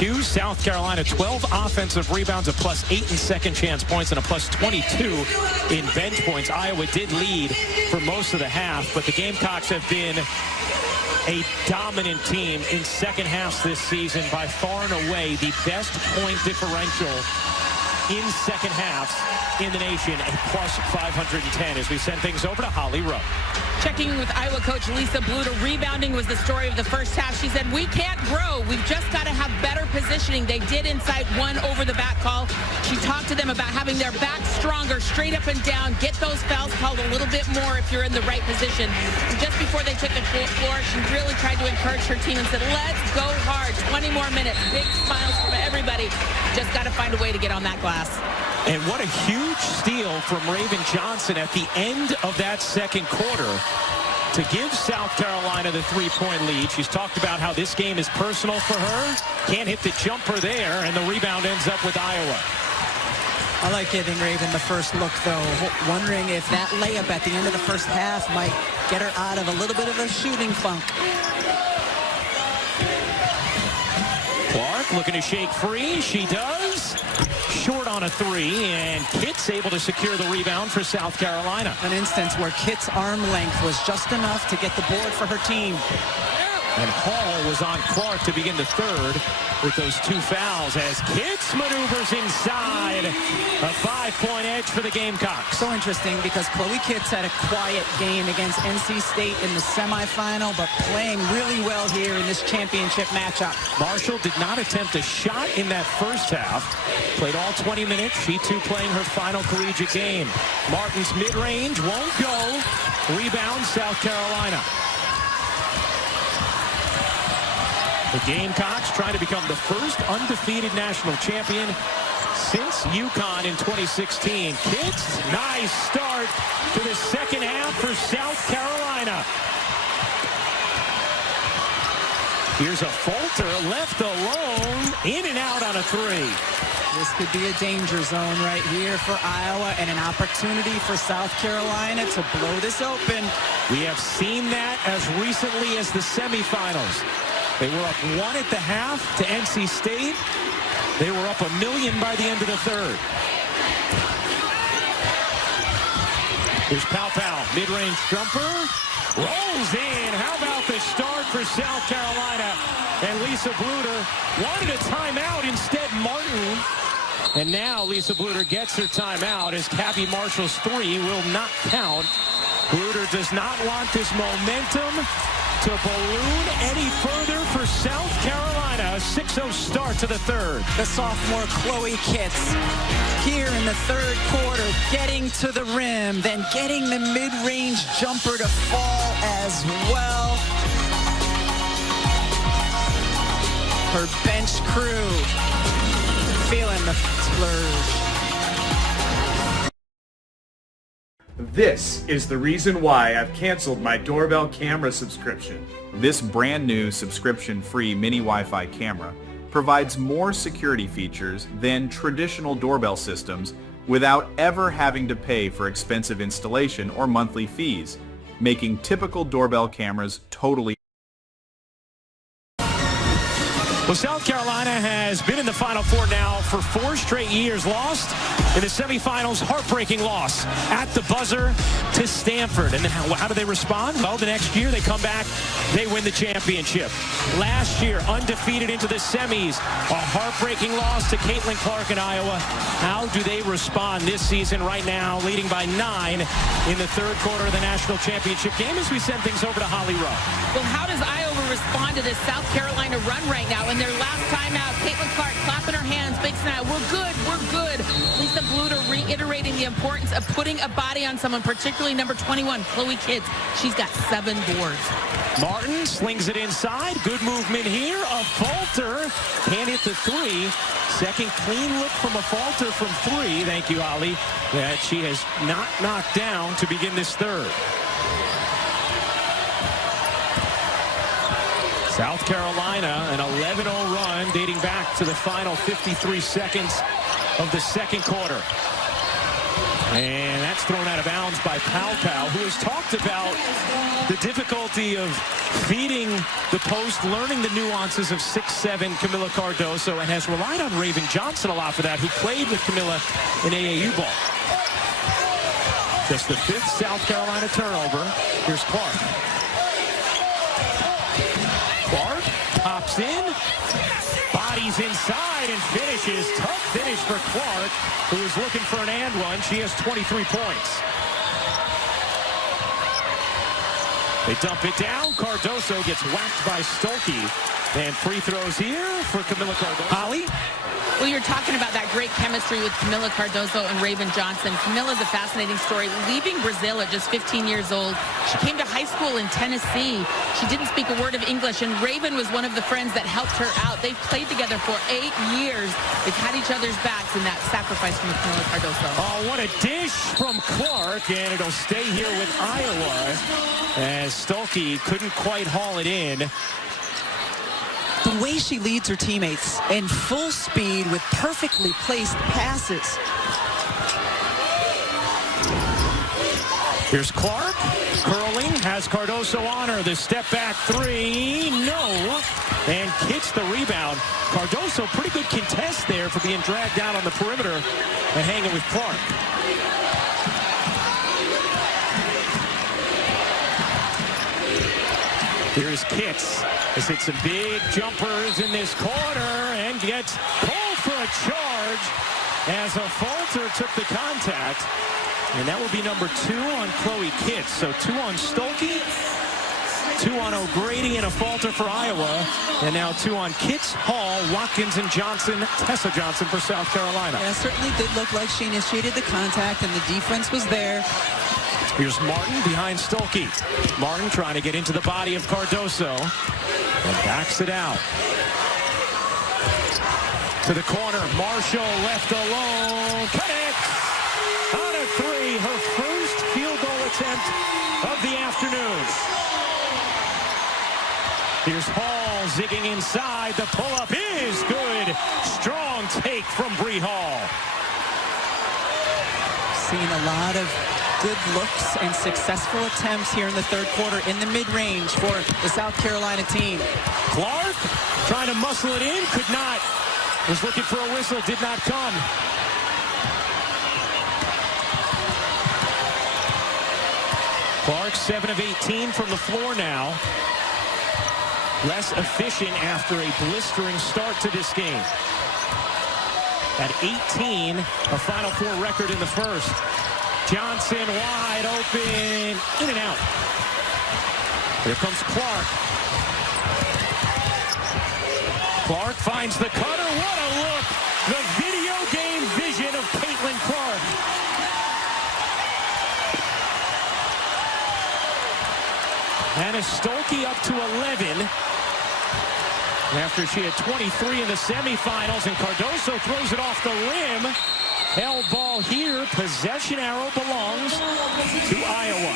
cues. South Carolina 12 offensive rebounds, a +8 in second chance points, and a +22 in bench points. Iowa did lead for most of the half, but the Gamecocks have been a dominant team in second halves this season, by far and away the best point differential in second halves in the nation, a +510, as we send things over to Holly Rowe. Checking in with Iowa coach Lisa Bluter. Rebounding was the story of the first half. She said, we can't grow. We've just got to have better positioning. They did incite one over the back call. She talked to them about having their back stronger, straight up and down, get those fouls called a little bit more if you're in the right position. And just before they took the floor, she really tried to encourage her team and said, let's go hard. 20 more minutes. Big smiles from everybody. Just got to find a way to get on that glass. And what a huge steal from Raven Johnson at the end of that second quarter to give South Carolina the three-point lead. She's talked about how this game is personal for her. Can't hit the jumper there, and the rebound ends up with Iowa. I like giving Raven the first look, though. Wondering if that layup at the end of the first half might get her out of a little bit of a shooting funk. Clark looking to shake free. She does. Short on a three, and Kitt's able to secure the rebound for South Carolina. An instance where Kitt's arm length was just enough to get the board for her team. And Hall was on Clark to begin the third with those two fouls as Kitts maneuvers inside. A 5-point edge for the Gamecocks. So interesting because Chloe Kitts had a quiet game against NC State in the semifinal, but playing really well here in this championship matchup. Marshall did not attempt a shot in that first half. Played all 20 minutes. She too playing her final collegiate game. Martin's mid-range won't go. Rebound South Carolina. The Gamecocks trying to become the first undefeated national champion since UConn in 2016. Kitts, nice start to the second half for South Carolina. Here's a Fulter left alone, in and out on a three. This could be a danger zone right here for Iowa and an opportunity for South Carolina to blow this open. We have seen that as recently as the semifinals. They were up 1 at the half to NC State. They were up 1 million by the end of the third. Here's Pow Pow, mid-range jumper, rolls in. How about the start for South Carolina? And Lisa Bluter wanted a timeout, instead Martin. And now Lisa Bluter gets her timeout as Cabby Marshall's three will not count. Bluter does not want this momentum to balloon any further for South Carolina. A 6-0 start to the third. The sophomore Chloe Kitts here in the third quarter, getting to the rim, then getting the mid-range jumper to fall as well. Her bench crew feeling the splurge. This is the reason why I've canceled my doorbell camera subscription. This brand new subscription-free mini Wi-Fi camera provides more security features than traditional doorbell systems without ever having to pay for expensive installation or monthly fees, making typical doorbell cameras totally. Well, South Carolina has been in the Final Four now for 4 straight years. Lost in the semifinals, heartbreaking loss at the buzzer to Stanford. And how do they respond? Well, the next year they come back, they win the championship. Last year, undefeated into the semis, a heartbreaking loss to Caitlin Clark in Iowa. How do they respond this season right now, leading by 9 in the third quarter of the national championship game as we send things over to Holly Rowe. Well, how does Iowa respond to this South Carolina run right now? In their last time out, Caitlin Clark clapping her hands, big smile. We're good, we're good. Lisa Bluter reiterating the importance of putting a body on someone, particularly number 21, Chloe Kitts. She's got 7 boards. Martin slings it inside. Good movement here. A Fulter can't hit the three. Second clean look from a Fulter from 3. Thank you, Holly, that she has not knocked down to begin this third. South Carolina, an 11-0 run dating back to the final 53 seconds of the second quarter. And that's thrown out of bounds by Pow Pow, who has talked talked about the difficulty of feeding the post, learning the nuances of 6'7" Camila Cardoso, and has relied on Raven Johnson a lot for that, who played with Camila in AAU ball. Just the 5th South Carolina turnover. Here's Clark. Clark pops in, bodies inside, and finishes. Tough finish for Clark, who is looking for an and one. She has 23 points. They dump it down. Cardoso gets whacked by Stolke. And free throws here for Camila Cardoso. Holly? Well, you're talking about that great chemistry with Camila Cardoso and Raven Johnson. Camila's a fascinating story. Leaving Brazil at just 15 years old, she came to high school in Tennessee. She didn't speak a word of English, and Raven was one of the friends that helped her out. They've played together for 8 years. They've had each other's backs in that sacrifice from Camila Cardoso. Oh, what a dish from Clark, and it'll stay here with Iowa as Stolke couldn't quite haul it in. The way she leads her teammates in full speed with perfectly placed passes. Here's Clark, curling, has Cardoso on her. The step back three, no, and gets the rebound. Cardoso, pretty good contest there for being dragged down on the perimeter and hanging with Clark. Here's Kitts. Has hit some big jumpers in this corner and gets called for a charge as a falter took the contact. And that will be number 2 on Chloe Kitts. So 2 on Stolke, 2 on O'Grady, and a falter for Iowa. And now 2 on Kitts, Hall, Watkins, and Johnson. Tessa Johnson for South Carolina. Yeah, certainly did look like she initiated the contact and the defense was there. Here's Martin behind Stolke. Martin trying to get into the body of Cardoso and backs it out. To the corner, Marshall left alone. Connects on a 3, her first field goal attempt of the afternoon. Here's Hall zigging inside. The pull-up is good. Strong take from Bree Hall. Seeing a lot of good looks and successful attempts here in the third quarter in the mid-range for the South Carolina team. Clark trying to muscle it in, could not. Was looking for a whistle, did not come. Clark 7 of 18 from the floor now. Less efficient after a blistering start to this game. At 18, a Final Four record in the first. Johnson wide open, in and out. Here comes Clark. Clark finds the cutter. What a look! The video game vision of Caitlin Clark. Hannah Stolke up to 11. After she had 23 in the semifinals, and Cardoso throws it off the rim. Held ball here. Possession arrow belongs to Iowa.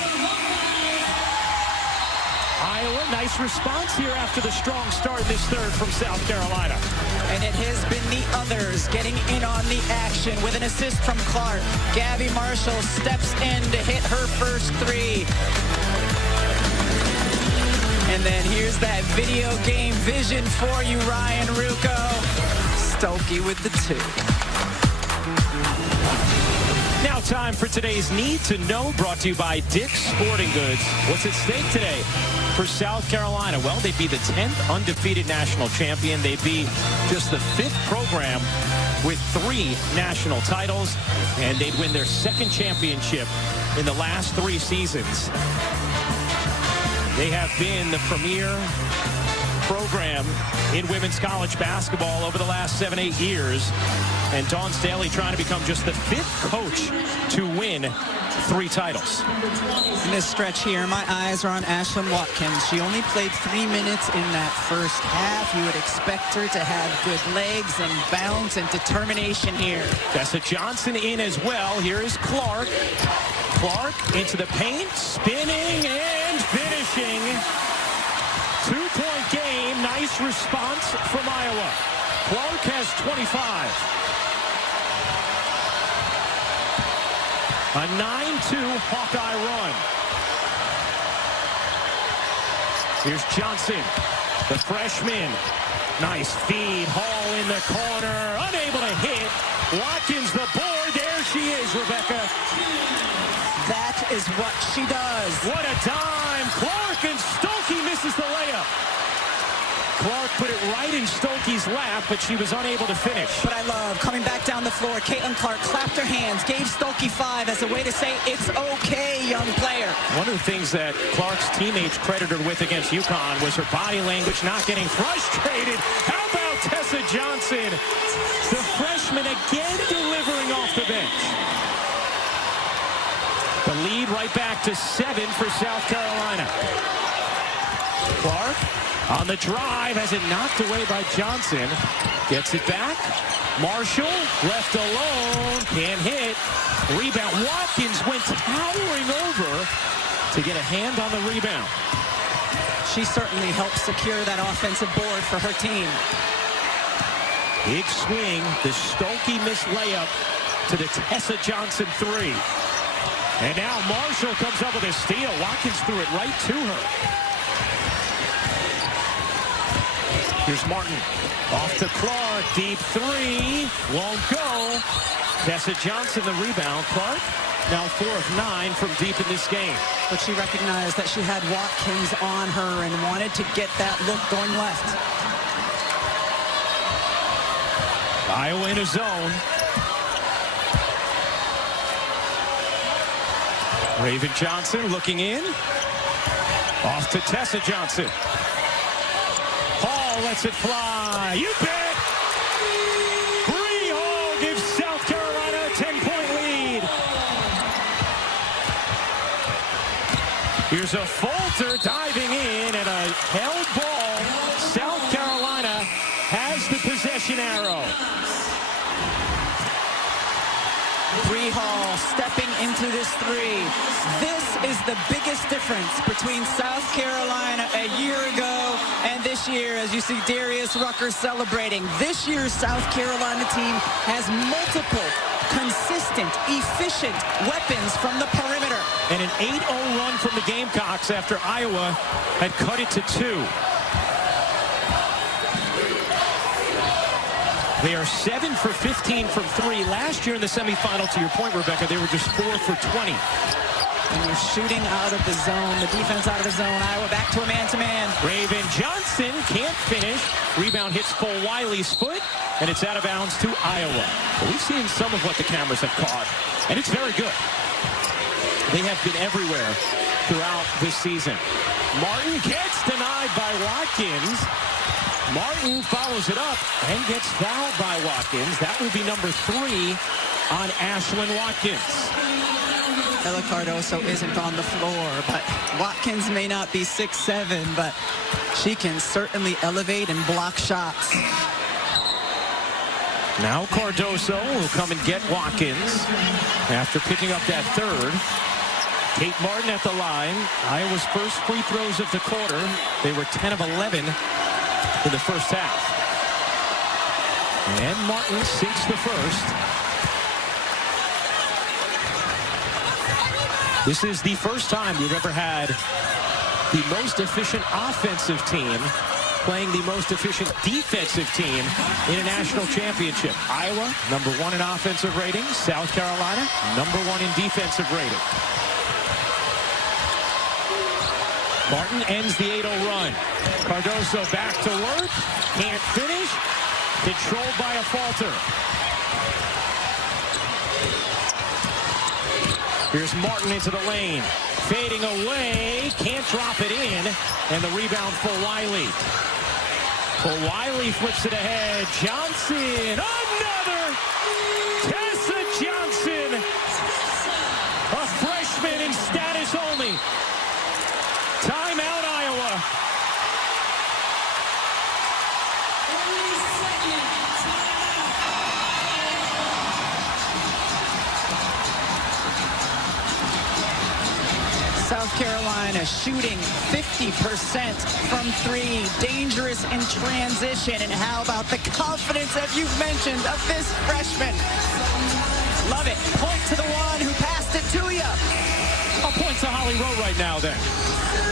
Iowa, nice response here after the strong start in this third from South Carolina. And it has been the others getting in on the action with an assist from Clark. Gabby Marshall steps in to hit her first 3. And then here's that video game vision for you, Ryan Rucco. Stolke with the 2. Now time for today's Need to Know, brought to you by Dick's Sporting Goods. What's at stake today for South Carolina? Well, they'd be the 10th undefeated national champion. They'd be just the 5th program with 3 national titles, and they'd win their 2nd championship in the last 3 seasons. They have been the premier program in women's college basketball over the last 7-8 years. And Dawn Staley trying to become just the 5th coach to win 3 titles. In this stretch here, my eyes are on Ashlyn Watkins. She only played 3 minutes in that first half. You would expect her to have good legs and bounce and determination here. Tessa Johnson in as well. Here is Clark. Clark into the paint, spinning and finishing. 2-point game. Nice response from Iowa. Clark has 25. A 9-2 Hawkeye run. Here's Johnson, the freshman. Nice feed. Hall in the corner. Unable to hit. Watkins the board. There she is, Rebecca. That is what she does. What a dime. Clark, and Stokey misses the layup. Clark put it right in Stokey's lap, but she was unable to finish. But I love coming back down the floor. Caitlin Clark clapped her hands, gave Stokey 5 as a way to say, it's okay, young player. One of the things that Clark's teammates credited her with against UConn was her body language, not getting frustrated. How about Tessa Johnson? The freshman again delivering off the bench. The lead right back to 7 for South Carolina. Clark on the drive, has it knocked away by Johnson. Gets it back. Marshall left alone. Can't hit. Rebound. Watkins went towering over to get a hand on the rebound. She certainly helped secure that offensive board for her team. Big swing. The Stokey missed layup to the Tessa Johnson 3. And now Marshall comes up with a steal. Watkins threw it right to her. Here's Martin. Off to Clark. Deep 3. Won't go. Tessa Johnson the rebound. Clark now 4 of 9 from deep in this game. But she recognized that she had Watkins on her and wanted to get that look going left. Iowa in a zone. Raven Johnson looking in. Off to Tessa Johnson. Hall lets it fly. You bet! Bree Hall gives South Carolina a 10-point lead. Here's a Fulter diving in and a held ball. South Carolina has the possession arrow. Bree Hall stepping into this 3. This is the biggest difference between South Carolina a year ago and this year, as you see Darius Rucker celebrating. This year's South Carolina team has multiple, consistent, efficient weapons from the perimeter. And an 8-0 run from the Gamecocks after Iowa had cut it to 2. They are 7 for 15 from 3. Last year in the semifinal, to your point, Rebecca, they were just 4 for 20. And you're shooting out of the zone, the defense out of the zone. Iowa back to a man-to-man. Raven Johnson can't finish. Rebound hits Cole Wiley's foot, and it's out of bounds to Iowa. But we've seen some of what the cameras have caught, and it's very good. They have been everywhere throughout this season. Martin gets denied by Watkins. Martin follows it up and gets fouled by Watkins. That will be number 3 on Ashlyn Watkins. Ella Cardoso isn't on the floor, but Watkins may not be 6'7", but she can certainly elevate and block shots. Now Cardoso will come and get Watkins after picking up that 3rd. Kate Martin at the line. Iowa's first free throws of the quarter. They were 10 of 11 in the first half. And Martin sinks the first. This is the first time we've ever had the most efficient offensive team playing the most efficient defensive team in a national championship. Iowa, number 1 in offensive rating. South Carolina, number 1 in defensive rating. Martin ends the 8-0 run. Cardoso back to work. Can't finish. Controlled by a Fulter. Here's Martin into the lane. Fading away. Can't drop it in. And the rebound for Wiley. For Wiley flips it ahead. Johnson. Another. Tessa Johnson. A freshman in status only. Timeout, Iowa. South Carolina shooting 50% from 3. Dangerous in transition. And how about the confidence that you've mentioned of this freshman? Love it. Point to the one who passed it to you. I'll point to Holly Rowe right now then.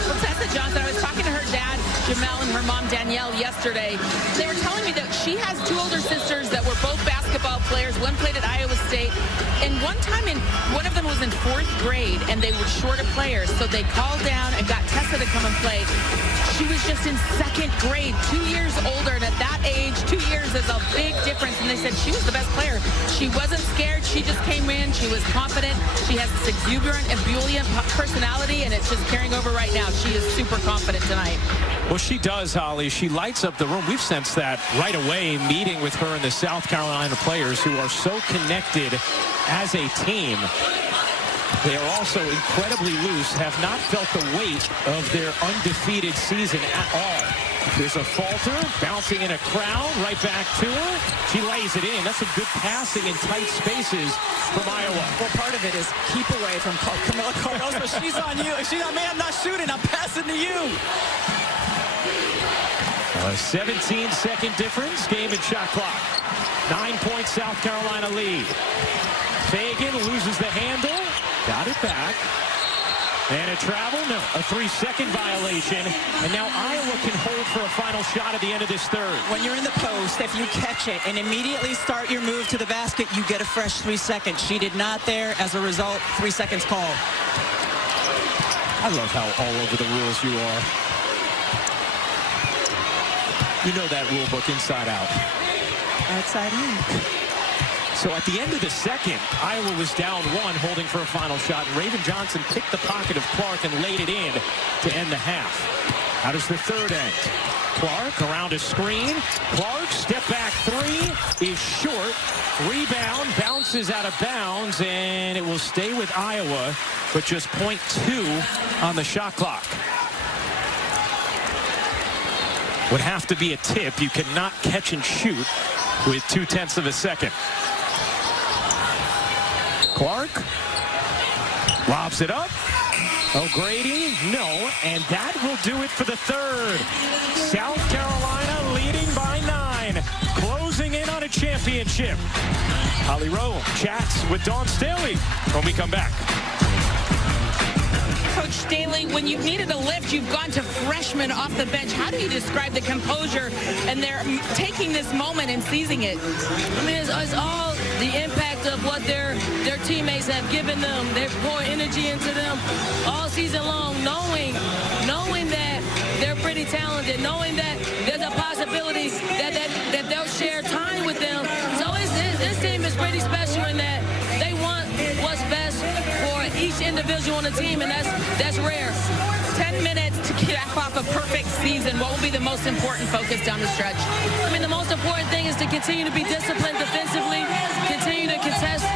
Well, Tessa Johnson, I was talking to her dad, Jamel, and her mom, Danielle, yesterday. They were telling me that she has two older sisters that were both basketball players. One played at Iowa State. And one time, one of them was in 4th grade, and they were short of players. So they called down and got Tessa to come and play. She was just in 2nd grade, 2 years older. And at that age, 2 years is a big difference. And they said she was the best player. She wasn't scared. She just came in. She was confident. She has this exuberant, ebullient personality, and it's just carrying over right now. She is super confident tonight. Well, she does, Holly. She lights up the room. We've sensed that right away, meeting with her and the South Carolina players who are so connected as a team. They are also incredibly loose, have not felt the weight of their undefeated season at all. There's a falter, bouncing in a crowd, right back to her. She lays it in. That's some good passing in tight spaces from Iowa. Well, part of it is keep away from Camilla Cardoso. She's on you. She's on me. I'm not shooting. I'm passing to you. A 17-second difference, game and shot clock. 9-point South Carolina lead. Fagan loses the handle. Got it back. And a travel, no. A 3-second violation. And now Iowa can hold for a final shot at the end of this third. When you're in the post, if you catch it and immediately start your move to the basket, you get a fresh 3 seconds. She did not there. As a result, 3 seconds called. I love how all over the rules you are. You know that rule book inside out. Outside in. So at the end of the second, Iowa was down 1, holding for a final shot. And Raven Johnson picked the pocket of Clark and laid it in to end the half. How does the third end? Clark around a screen. Clark, step back 3 is short. Rebound, bounces out of bounds, and it will stay with Iowa, but just .2 on the shot clock. Would have to be a tip. You cannot catch and shoot with 0.2 of a second. Clark lobs it up. O'Grady, no, and that will do it for the third. South Carolina leading by 9, closing in on a championship. Holly Rowe chats with Dawn Staley when we come back. Coach Staley, when you've needed a lift, you've gone to freshmen off the bench. How do you describe the composure and they're taking this moment and seizing it? I mean, it's all the impact of what their teammates have given them. They've poured energy into them all season long, knowing that they're pretty talented, knowing that there's a possibility that they'll share time with them. So this team is pretty special in that they want what's best for each individual on the team, and that's rare. 10 minutes to cap off a perfect season. What will be the most important focus down the stretch? I mean, the most important thing is to continue to be disciplined defensively, continue to contest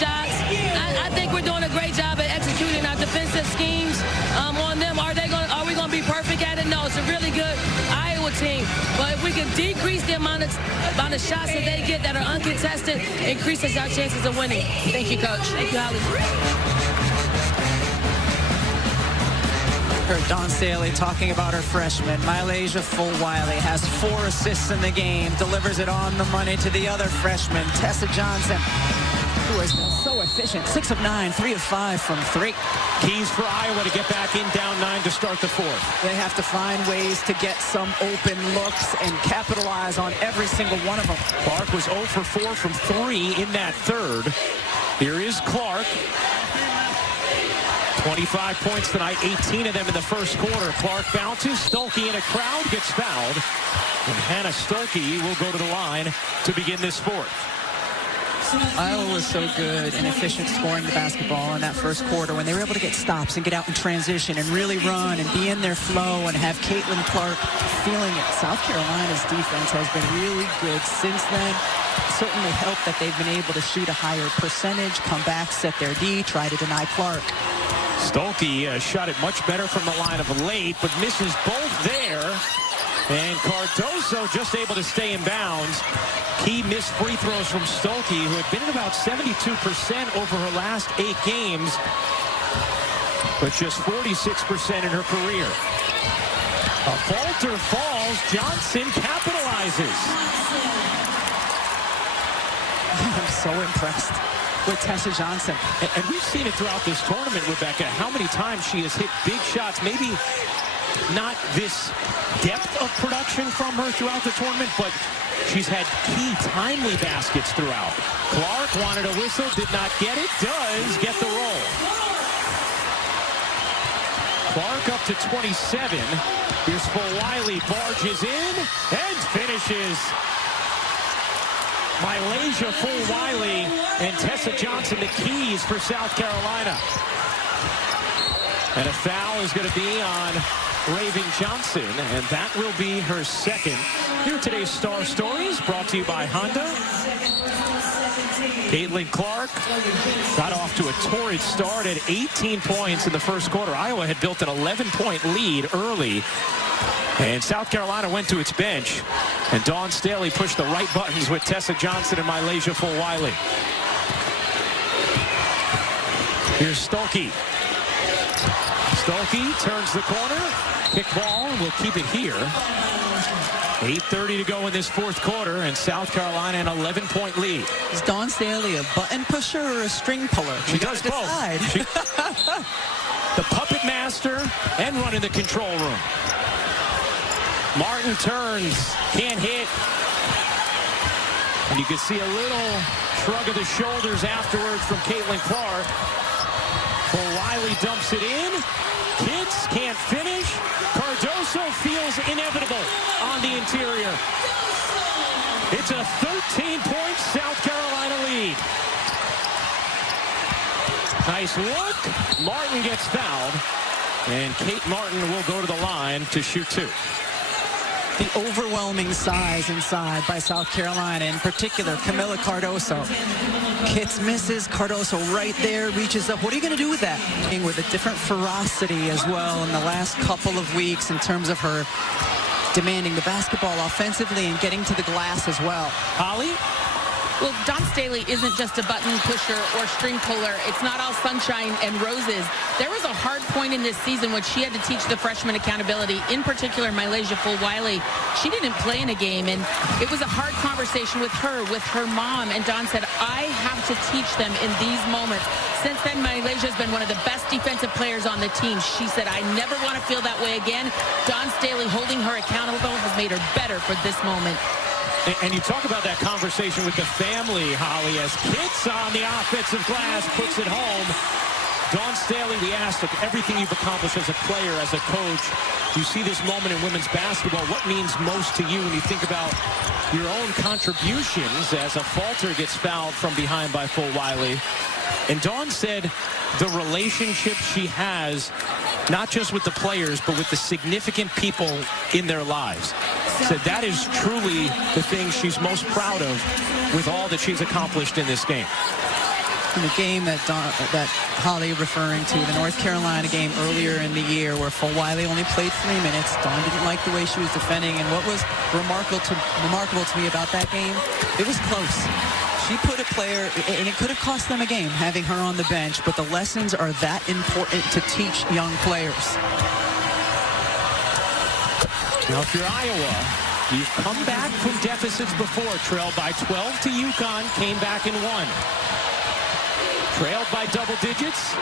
shots. I think we're doing a great job at executing our defensive schemes on them. Are we going to be perfect at it? No, it's a really good Iowa team. But if we can decrease the amount of shots that they get that are uncontested, increases our chances of winning. Thank you, Coach. Thank you, Holly. Heard Dawn Staley talking about her freshman. Mylasia Fulwiley has 4 assists in the game, delivers it on the money to the other freshman, Tessa Johnson, who has been so efficient. 6 of 9, 3 of 5 from 3. Keys for Iowa to get back in down 9 to start the fourth. They have to find ways to get some open looks and capitalize on every single one of them. Clark was 0 for 4 from 3 in that third. Here is Clark. 25 points tonight, 18 of them in the first quarter. Clark bounces, Stolke in a crowd, gets fouled. And Hannah Stolke will go to the line to begin this fourth. Iowa was so good and efficient scoring the basketball in that first quarter when they were able to get stops and get out in transition and really run and be in their flow and have Caitlin Clark feeling it. South Carolina's defense has been really good since then. Certainly helped that they've been able to shoot a higher percentage, come back, set their D, try to deny Clark. Stolke shot it much better from the line of late, but misses both there. And Cardoso just able to stay in bounds. Key missed free throws from Stolke, who had been at about 72% over her last 8 games, but just 46% in her career. A falter falls. Johnson capitalizes. I'm so impressed. with Tessa Johnson. And we've seen it throughout this tournament, Rebecca, how many times she has hit big shots. Maybe not this depth of production from her throughout the tournament, but she's had key timely baskets throughout. Clark wanted a whistle, did not get it, does get the roll. Clark up to 27. Here's Fulwiley, barges in and finishes. Malaysia, Fulwiley, and Tessa Johnson, the keys for South Carolina. And a foul is going to be on Raven Johnson, and that will be her second. Here are today's Star Stories, brought to you by Honda. Caitlin Clark got off to a torrid start at 18 points in the first quarter. Iowa had built an 11-point lead early, and South Carolina went to its bench, and Dawn Staley pushed the right buttons with Tessa Johnson and Malaysia Fulwiley. Here's Stolke. Stolke turns the corner. Kick ball, and we'll keep it here. 8:30 to go in this fourth quarter, and South Carolina an 11-point lead. Is Dawn Staley a button pusher or a string puller? She does both. The puppet master and running the control room. Martin turns, can't hit. And you can see a little shrug of the shoulders afterwards from Caitlin Clark. Fulwiley dumps it in. Kids can't finish. Cardoso feels inevitable on the interior. It's a 13-point South Carolina lead. Nice look. Martin gets fouled. And Kate Martin will go to the line to shoot two. The overwhelming size inside by South Carolina, in particular, Camila Cardoso. Kits misses, Cardoso right there, reaches up. What are you going to do with that? With a different ferocity as well in the last couple of weeks in terms of her demanding the basketball offensively and getting to the glass as well. Holly? Well, Dawn Staley isn't just a button pusher or string puller. It's not all sunshine and roses. There was a hard point in this season when she had to teach the freshmen accountability, in particular Malaysia Fulwiley. She didn't play in a game, and it was a hard conversation with her mom, and Dawn said, I have to teach them in these moments. Since then, Malaysia's been one of the best defensive players on the team. She said, I never want to feel that way again. Dawn Staley holding her accountable has made her better for this moment. And you talk about that conversation with the family, Holly, as Kits on the offensive glass puts it home. Dawn Staley, we asked, look, everything you've accomplished as a player, as a coach, you see this moment in women's basketball. What means most to you when you think about your own contributions as a Falter gets fouled from behind by Fulwiley? And Dawn said the relationship she has, not just with the players, but with the significant people in their lives. Said that is truly the thing she's most proud of with all that she's accomplished in this game. In the game that Holly referring to, the North Carolina game earlier in the year where Fulwiley only played 3 minutes. Dawn didn't like the way she was defending, and what was remarkable to me about that game, it was close. She put a player, and it could have cost them a game having her on the bench, but the lessons are that important to teach young players. Now, if you're Iowa, you've come back from deficits before. Trailed by 12 to UConn, came back and won. Trailed by double digits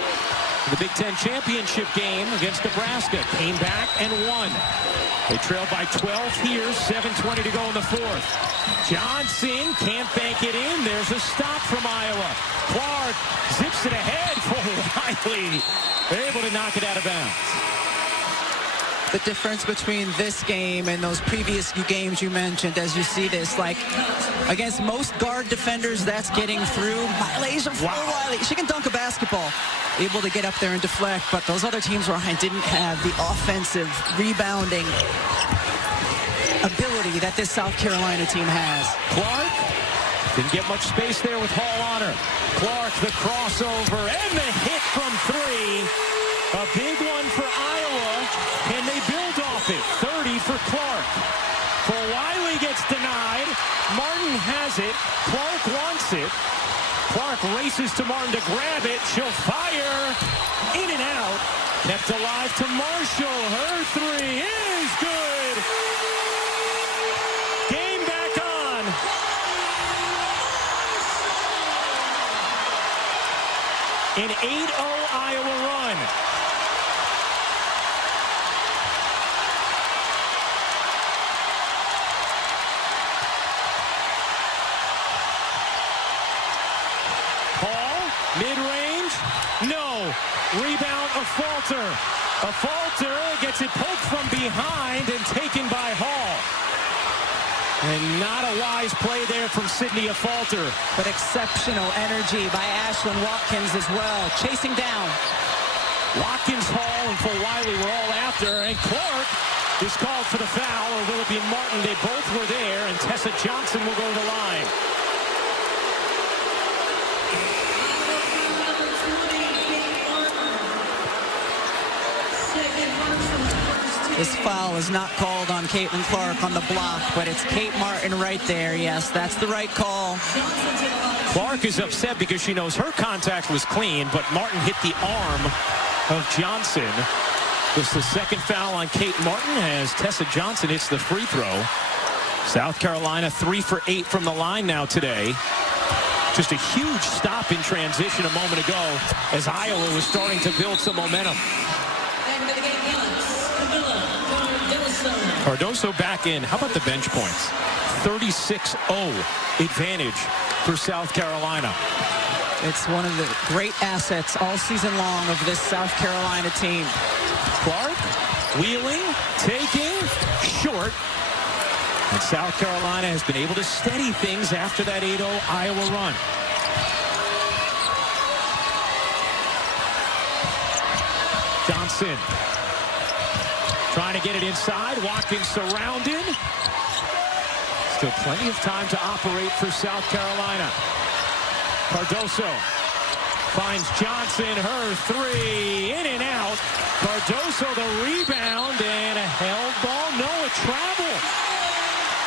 in the Big Ten championship game against Nebraska, came back and won. They trailed by 12 here, 7:20 to go in the fourth. Johnson can't bank it in. There's a stop from Iowa. Clark zips it ahead for Wiley. They're able to knock it out of bounds. The difference between this game and those previous games you mentioned, as you see this, like against most guard defenders, that's getting through. Malaysia Fulwiley, she can dunk a basketball, able to get up there and deflect, but those other teams where I didn't have the offensive rebounding ability that this South Carolina team has. Clark didn't get much space there with Hall on her. Clark, the crossover and the hit from three. A big one for Iowa. Can they build off it? 30 for Clark. Fulwiley gets denied. Martin has it. Clark wants it. Clark races to Martin to grab it. She'll fire. In and out. Kept alive to Marshall. Her three is good. Game back on. An 8-0 Iowa run. Hall, mid-range, no. Rebound, a falter. A falter gets it poked from behind and taken by Hall. And not a wise play there from Sydney, a falter. But exceptional energy by Ashlyn Watkins as well, chasing down. Watkins, Hall, and Wiley were all after, and Clark is called for the foul, or will it be Martin? They both were there, and Tessa Johnson will go to the line. This foul is not called on Caitlin Clark on the block, but it's Kate Martin right there. Yes, that's the right call. Clark is upset because she knows her contact was clean, but Martin hit the arm of Johnson. It's the second foul on Kate Martin as Tessa Johnson hits the free throw. South Carolina 3 for 8 from the line now today. Just a huge stop in transition a moment ago as Iowa was starting to build some momentum. Cardoso back in. How about the bench points? 36-0 advantage for South Carolina. It's one of the great assets all season long of this South Carolina team. Clark wheeling, taking, short. And South Carolina has been able to steady things after that 8-0 Iowa run. Johnson trying to get it inside. Watkins surrounded. Still plenty of time to operate for South Carolina. Cardoso finds Johnson, her three, in and out. Cardoso the rebound, and a held ball. No, a travel.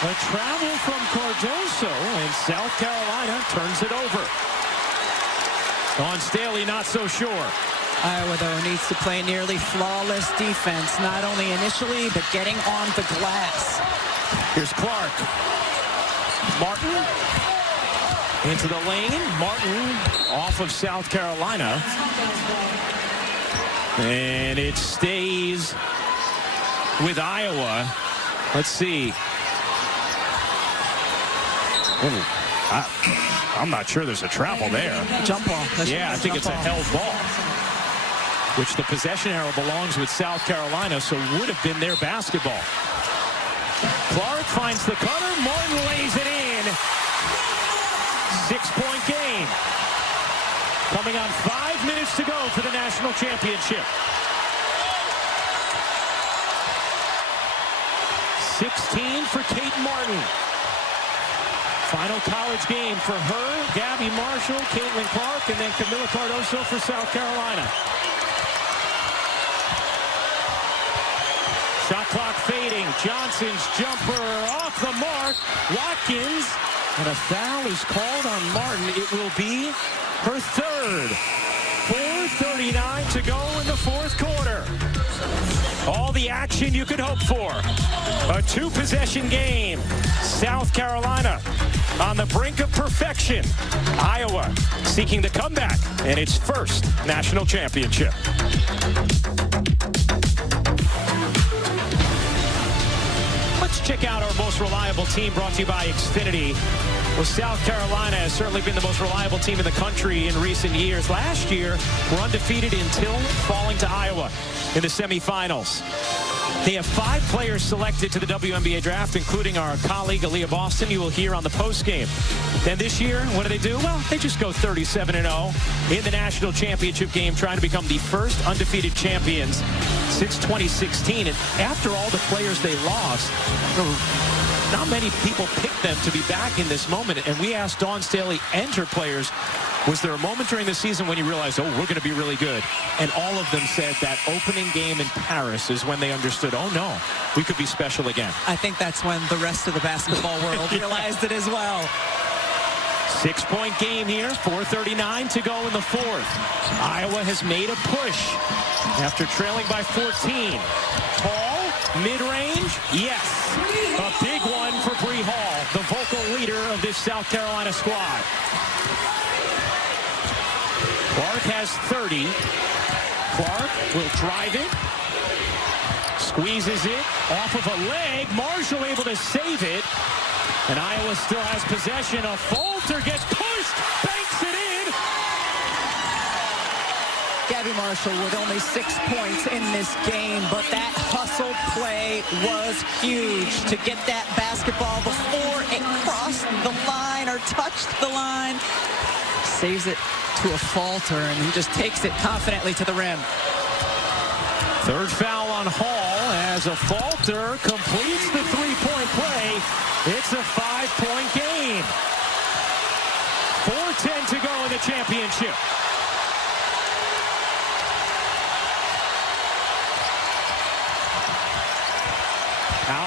A travel from Cardoso, and South Carolina turns it over. Dawn Staley not so sure. Iowa, though, needs to play nearly flawless defense, not only initially, but getting on the glass. Here's Clark. Martin into the lane. Martin off of South Carolina. And it stays with Iowa. Let's see. I'm not sure there's a travel there. Jump ball. Yeah, I think it's a held ball, which the possession arrow belongs with South Carolina, so would have been their basketball. Clark finds the cutter. Martin lays it in. 6-point game. Coming on 5 minutes to go for the national championship. 16 for Kate Martin. Final college game for her, Gabby Marshall, Caitlin Clark, and then Camila Cardoso for South Carolina. Shot clock fading. Johnson's jumper off the mark. Watkins, and a foul is called on Martin. It will be her third. 4:39 to go in the fourth quarter. All the action you could hope for. A two-possession game. South Carolina on the brink of perfection. Iowa seeking the comeback and its first national championship. Let's check out our most reliable team, brought to you by Xfinity. Well, South Carolina has certainly been the most reliable team in the country in recent years. Last year, we're undefeated until falling to Iowa in the semifinals. They have 5 players selected to the WNBA draft, including our colleague Aaliyah Boston, you will hear on the postgame. Then this year, what do? Well, they just go 37-0 in the national championship game, trying to become the first undefeated champions since 2016. And after all the players they lost, not many people picked them to be back in this moment. And we asked Dawn Staley and her players, was there a moment during the season when you realized, oh, we're going to be really good? And all of them said that opening game in Paris is when they understood, oh, no, we could be special again. I think that's when the rest of the basketball world realized it as well. 6-point game here, 4:39 to go in the fourth. Iowa has made a push after trailing by 14. Hall, mid-range, yes. A big one for Bree Hall, the vocal leader of this South Carolina squad. Clark has 30. Clark will drive it. Squeezes it off of a leg. Marshall able to save it. And Iowa still has possession. A Falter gets pushed. Banks it in. Gabby Marshall with only 6 points in this game, but that hustle play was huge to get that basketball before it crossed the line or touched the line. Saves it to a Falter, and he just takes it confidently to the rim. Third foul on Hall as a Falter completes the three-point play. It's a 5-point game. 4:10 to go in the championship.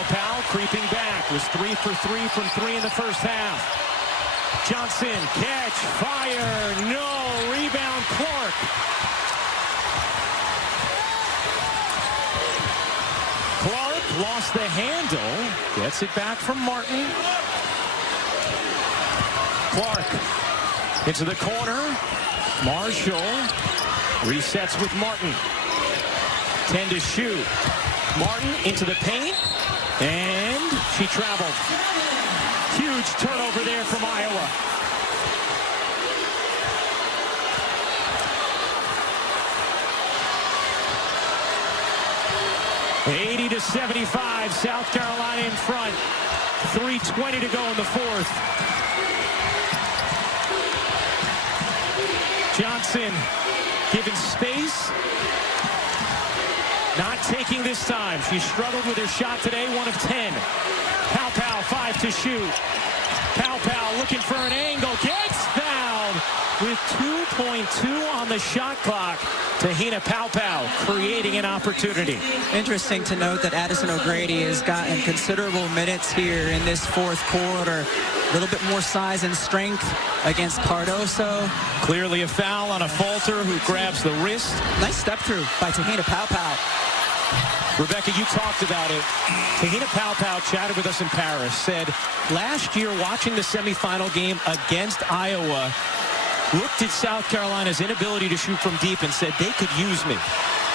Powell creeping back. Was 3 for 3 from 3 in the first half. Johnson, catch, fire, no, rebound, Clark. Clark lost the handle, gets it back from Martin. Clark into the corner. Marshall resets with Martin. 10 to shoot. Martin into the paint, and she traveled. Huge turnover there from Iowa. (80-75), South Carolina in front. 3:20 to go in the fourth. Johnson given space. Not taking this time. She struggled with her shot today, 1 of 10. Powell, 5 to shoot. Powell looking for an angle, gets fouled with 2.2 on the shot clock. Tahina Powell creating an opportunity. Interesting to note that Addison O'Grady has gotten considerable minutes here in this fourth quarter. A little bit more size and strength against Cardoso. Clearly a foul on a Falter who grabs the wrist. Nice step through by Tahina Powell. Rebecca, you talked about it. Tahina Powell chatted with us in Paris, said last year watching the semifinal game against Iowa, looked at South Carolina's inability to shoot from deep and said they could use me.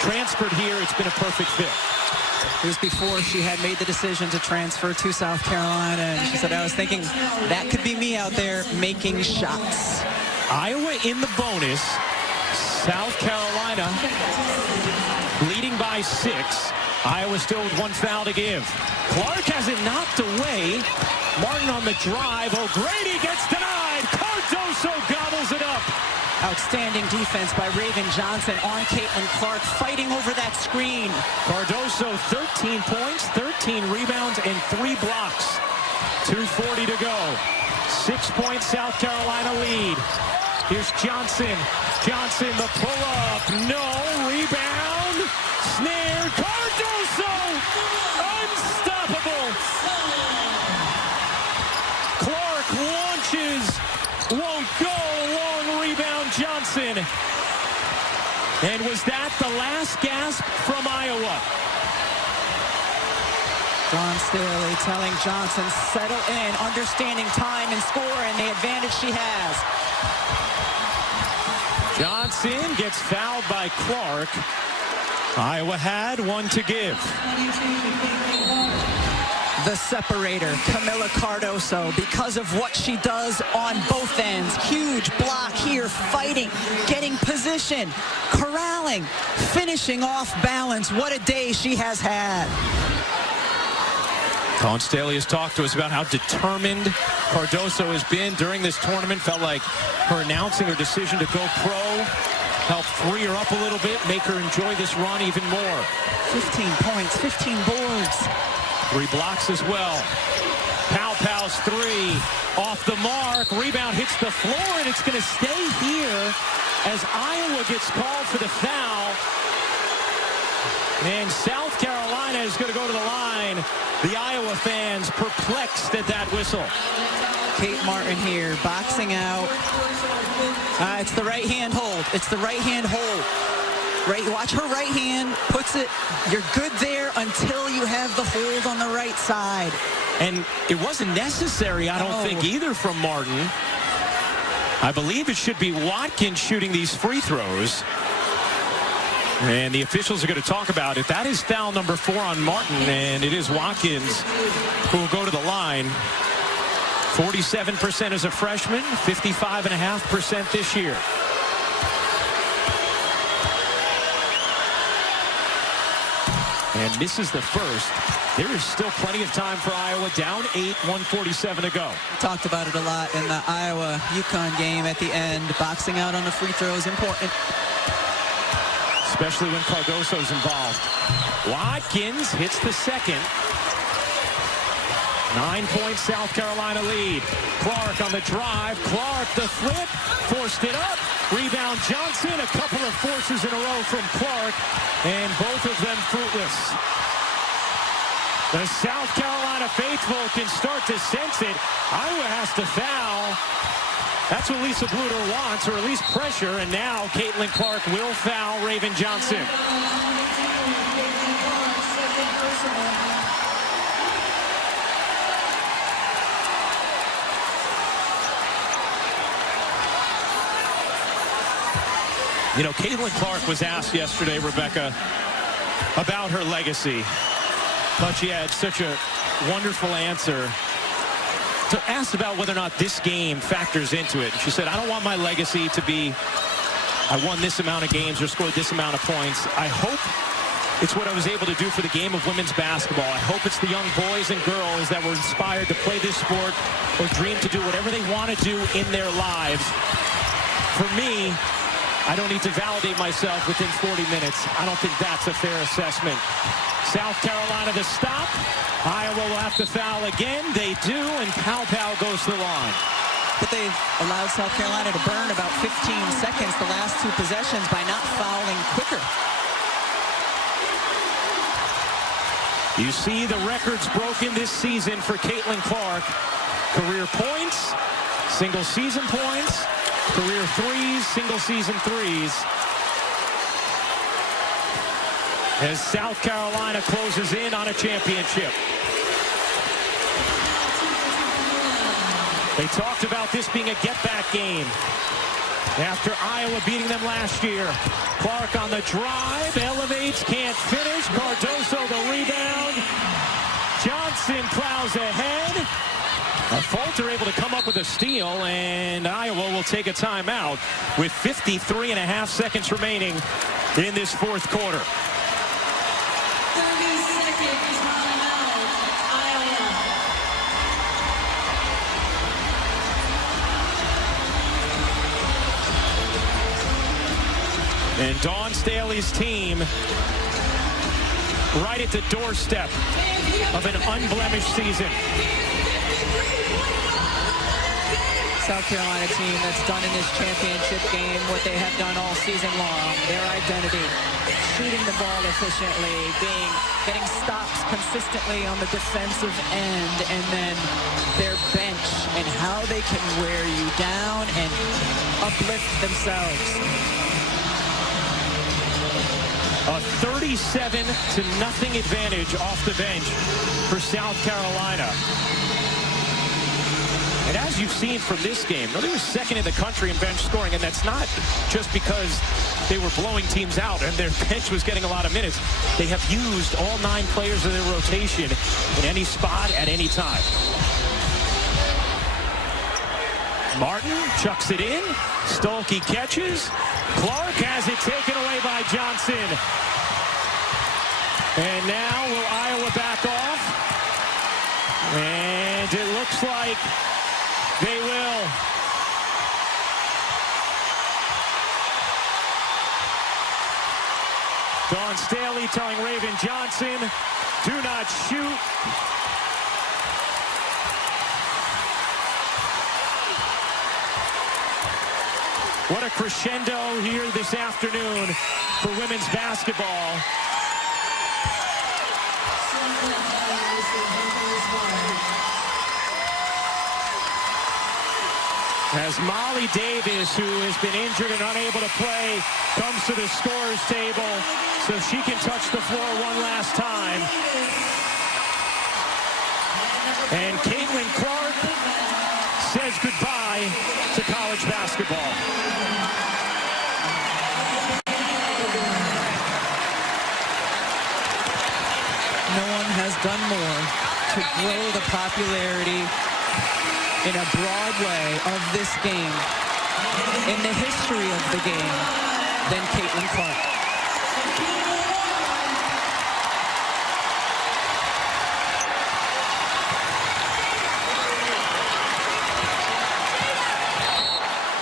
Transferred here, it's been a perfect fit. It was before she had made the decision to transfer to South Carolina, and she said, I was thinking that could be me out there making shots. Iowa in the bonus. South Carolina leading by 6. Iowa still with 1 foul to give. Clark has it knocked away. Martin on the drive. O'Grady gets denied. Cardoso gobbles it up. Outstanding defense by Raven Johnson on Caitlin Clark, fighting over that screen. Cardoso, 13 points, 13 rebounds, and 3 blocks. 2:40 to go. 6-point South Carolina lead. Here's Johnson. Johnson, the pull-up. No. Rebound. Snare. Cardoso. Unstoppable. Clark launches. Won't go. Long rebound, Johnson. And was that the last gasp from Iowa? Dawn Staley telling Johnson, settle in, understanding time and score and the advantage she has. Johnson gets fouled by Clark. Iowa had 1 to give. The separator, Camilla Cardoso, because of what she does on both ends. Huge block here, fighting, getting position, corralling, finishing off balance. What a day she has had. Dawn Staley has talked to us about how determined Cardoso has been during this tournament. Felt like her announcing her decision to go pro helped free her up a little bit, make her enjoy this run even more. 15 points, 15 boards. 3 blocks as well. Powell's 3 off the mark. Rebound hits the floor, and it's going to stay here as Iowa gets called for the foul. And South Carolina is going to go to the line. The Iowa fans perplexed at that whistle. Kate Martin here, boxing out. It's the right hand hold. It's the right hand hold. Right, watch her right hand, puts it, you're good there until you have the hold on the right side. And it wasn't necessary, I don't think, either from Martin. I believe it should be Watkins shooting these free throws. And the officials are going to talk about it. That is foul number 4 on Martin, and it is Watkins who will go to the line. 47% as a freshman, 55.5% this year. And misses the first. There is still plenty of time for Iowa. Down 8, 1:47 to go. We talked about it a lot in the Iowa-UConn game at the end. Boxing out on the free throw is important. Especially when Cardoso's involved. Watkins hits the second. 9-point South Carolina lead. Clark on the drive. Clark the flip. Forced it up. Rebound Johnson. A couple of forces in a row from Clark. And both of them fruitless. The South Carolina faithful can start to sense it. Iowa has to foul. That's what Lisa Bluder wants, or at least pressure. And now Caitlin Clark will foul Raven Johnson. You know, Caitlin Clark was asked yesterday, Rebecca, about her legacy. But she had such a wonderful answer. So asked about whether or not this game factors into it. She said, I don't want my legacy to be, I won this amount of games or scored this amount of points. I hope it's what I was able to do for the game of women's basketball. I hope it's the young boys and girls that were inspired to play this sport or dream to do whatever they want to do in their lives. For me, I don't need to validate myself within 40 minutes. I don't think that's a fair assessment. South Carolina to stop. Iowa will have to foul again. They do, and Pow goes to the line. But they allowed South Carolina to burn about 15 seconds the last 2 possessions by not fouling quicker. You see the records broken this season for Caitlin Clark. Career points, single season points, career threes, single season threes. As South Carolina closes in on a championship. They talked about this being a get-back game after Iowa beating them last year. Clark on the drive, elevates, can't finish. Cardoso the rebound. Johnson plows ahead. Fulter able to come up with a steal, and Iowa will take a timeout with 53.5 seconds remaining in this fourth quarter. 30 seconds timeout, Iowa. And Dawn Staley's team right at the doorstep of an unblemished season. South Carolina team that's done in this championship game what they have done all season long. Their identity, shooting the ball efficiently, getting stops consistently on the defensive end, and then their bench and how they can wear you down and uplift themselves. A 37-0 advantage off the bench for South Carolina. And as you've seen from this game, they were second in the country in bench scoring, and that's not just because they were blowing teams out and their bench was getting a lot of minutes. They have used all 9 players of their rotation in any spot at any time. Martin chucks it in. Stolke catches. Clark has it taken away by Johnson. And now will Iowa back off? And it looks like they will. Dawn Staley telling Raven Johnson, do not shoot. What a crescendo here this afternoon for women's basketball. As Molly Davis, who has been injured and unable to play, comes to the scorer's table so she can touch the floor one last time. And Caitlin Clark says goodbye to college basketball. to grow the popularity in a broad way of this game, in the history of the game, than Caitlin Clark.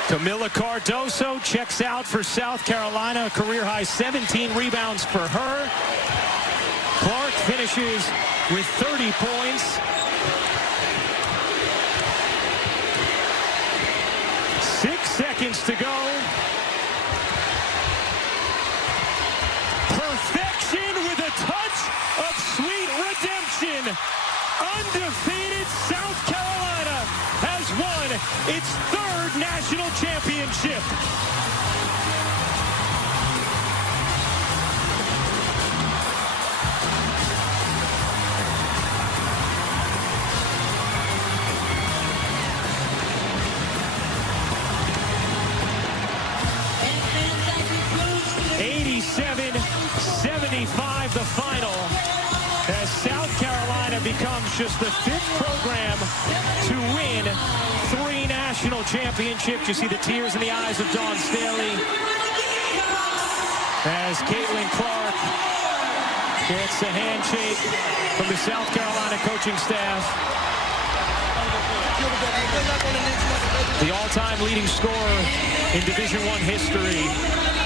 Camila Cardoso checks out for South Carolina, a career-high 17 rebounds for her. Clark finishes with 30 points. 6 seconds to go. Perfection with a touch of sweet redemption. Undefeated South Carolina has won its third national championship. The final, as South Carolina becomes just the 5th program to win 3 national championships. You see the tears in the eyes of Dawn Staley as Caitlin Clark gets a handshake from the South Carolina coaching staff. The all-time leading scorer in Division I history.